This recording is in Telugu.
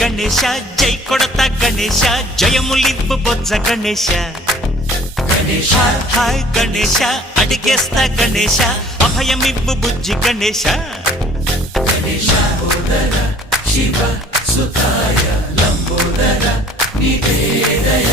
గణేశ జై కొడత గణేశ జయములివ్వు బొజ్జ గణేశ గణేశ హాయ్ గణేశ అడిగేస్తా గణేశ అభయమివ్వు బుజ్జి గణేశ గణేశ ఉదర శివ సుతాయ లంబోదర నివేదయ